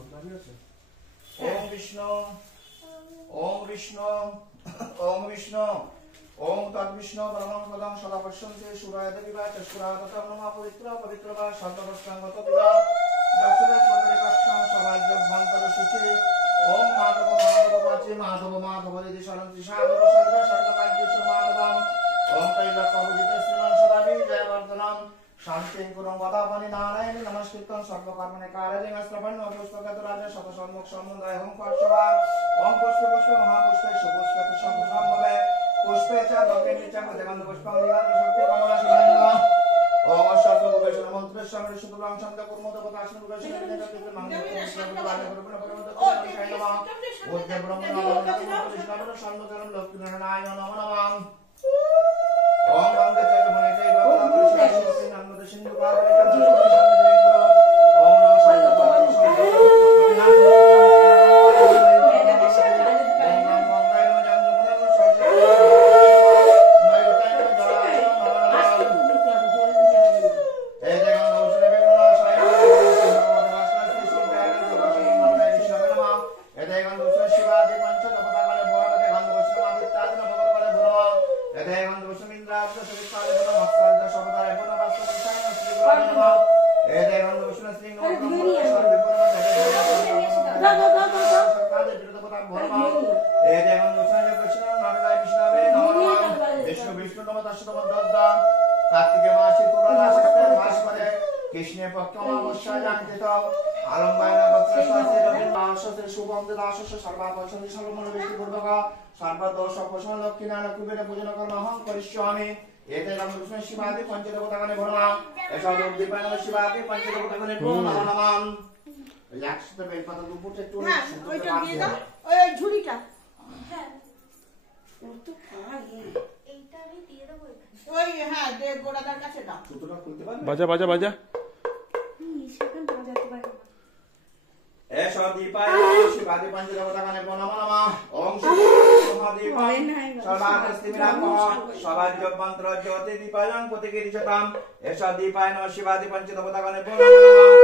ओम विष्णु ओम विष्णु ओम विष्णु ओम तत् विष्णु परमं पदं सदा पश्यन्ते सूर्याय देवा चक्षुराय तथा नमः पवित्र पवित्र वा सर्वदर्शनागत पूजा दर्शने पुण्डरीकाक्षं समाज्य भंतर सुचि ओम माधव माधव वाचे माधव माधव रिधि शरणति साधव सर्व सर्वकार्येषु माधवं ओम कैलासपूजित श्रीमन् सदा विजयवर्धनं शांति गुरुं वदामि नारायण नमस्कृतं सर्वकर्मणे कारणे श्रवण पुष्पगत राजा शतसन्मुख समुदाय ओम पार्श्वा ओम पुष्प पुष्प महापुष्पे सुपुष्पे शंभवे पुष्पे च दक्षिणे च मध्यगंध पुष्पं निवारण शक्ति कमला शिवाय नमः ओम शास्त्र उपदेश मंत्र श्रवण शुद्धं छंद कुर्मो देवतास्म उपदेश देवता मंगल श्रवण गुरुपुर परमत शिवाय नमः ओद्य ब्रह्म नमः कृष्ण सन्मुखं लक्ष्मी नारायण नमः ओम गंगे च मुने च भगवान नमः सिंधु पावने च ओम नमः सर्वपाप कृष्ण पक्षमावस्या जानते आलम्बायन पत्र शास्त्रे रविन मानसते शुभम दासस्य सर्वापसंधि सर्वमनोवेष्टि पूर्वका सर्वदोष अपशमन लक्ष्मीनारायण कुबेर पूजन कर्म अहं करिष्यामि एतेन कृष्ण शिवादि पंचदेवतागणे भणमा एषा दीपायन शिवादि पंचदेवतागणे भणमा नमः याक्षित बेलपाता দুপুরটা একটু ওইটা দিয়ে দাও ওই ঝুড়িটা হ্যাঁ ও তো খাই এইটা আমি দিয়ে দেব ওই হ্যাঁ দে গোড়াদার কাছে দাও ছোটটা খুলতে পারবে বাজা বাজা বাজা সেখান বাজাতে পারবে এষা দীপায় শিবাদি পঞ্চদেবতাগণে নমঃ নমঃ ওম শিবায় সর্বাকস্তিমিরামঃ সবাজ্য মন্ত্র জ্যোতি দীপায়ং প্রতিগিরিচতাম এষা দীপায় শিবাদি পঞ্চদেবতাগণে নমঃ নমঃ